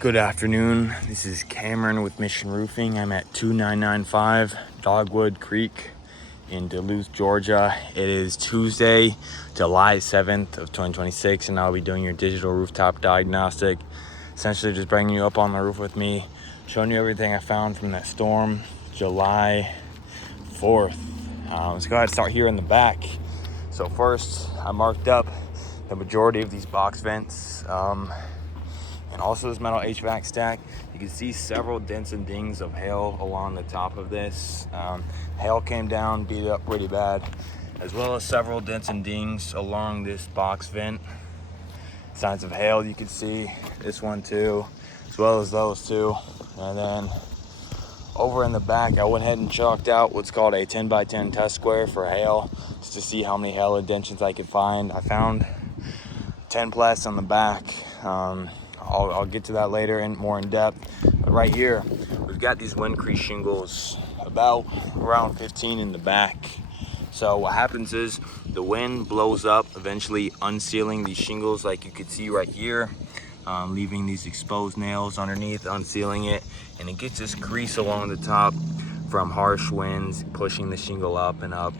Good afternoon. This is Cameron with Mission Roofing. I'm at 2995 Dogwood Creek in Duluth, Georgia. It is Tuesday, July 7th of 2026, and I'll be doing your digital rooftop diagnostic. Essentially just bringing you up on the roof with me, showing you everything I found from that storm, July 4th. Let's go ahead and start here in the back. So first, I marked up the majority of these box vents. And also this metal HVAC stack. You can see several dents and dings of hail along the top of this. Hail came down, beat it up pretty bad, as well as several dents and dings along this box vent. Signs of hail, you can see this one too, as well as those two. And then over in the back, I went ahead and chalked out what's called a 10 by 10 test square for hail, just to see how many hail indentions I could find. I found 10 plus on the back. I'll get to that later and more in depth. But right here, we've got these Windcrete shingles, about around 15 in the back. So what happens is the wind blows up, eventually unsealing these shingles like you could see right here, leaving these exposed nails underneath, unsealing it, and it gets this crease along the top from harsh winds pushing the shingle up and up.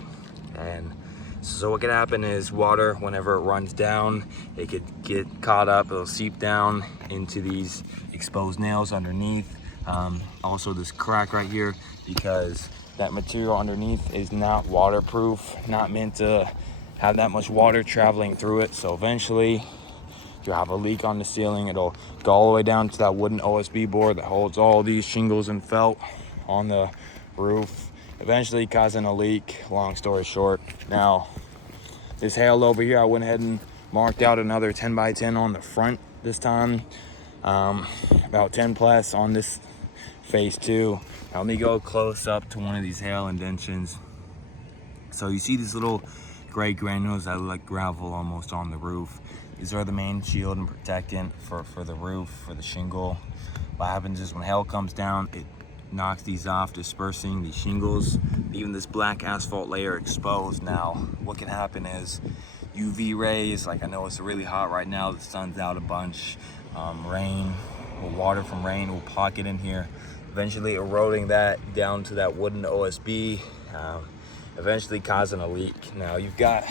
And so what could happen is water, whenever it runs down, it could get caught up, it'll seep down into these exposed nails underneath. Also this crack right here, because that material underneath is not waterproof, not meant to have that much water traveling through it. So eventually you'll have a leak on the ceiling. It'll go all the way down to that wooden OSB board that holds all these shingles and felt on the roof, eventually causing a leak, long story short. Now, this hail over here, I went ahead and marked out another 10 by 10 on the front this time. About 10 plus on this face too. Now let me go close up to one of these hail indentions. So you see these little gray granules that look like gravel almost on the roof. These are the main shield and protectant for the roof, for the shingle. What happens is when hail comes down, it knocks these off, dispersing these shingles, leaving this black asphalt layer exposed. Now, what can happen is UV rays, like I know it's really hot right now, the sun's out a bunch, rain, or water from rain will pocket in here, eventually eroding that down to that wooden OSB, eventually causing a leak. Now, you've got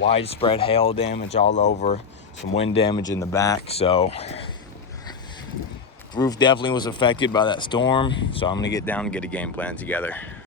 widespread hail damage all over, some wind damage in the back, so roof definitely was affected by that storm. So I'm gonna get down and get a game plan together.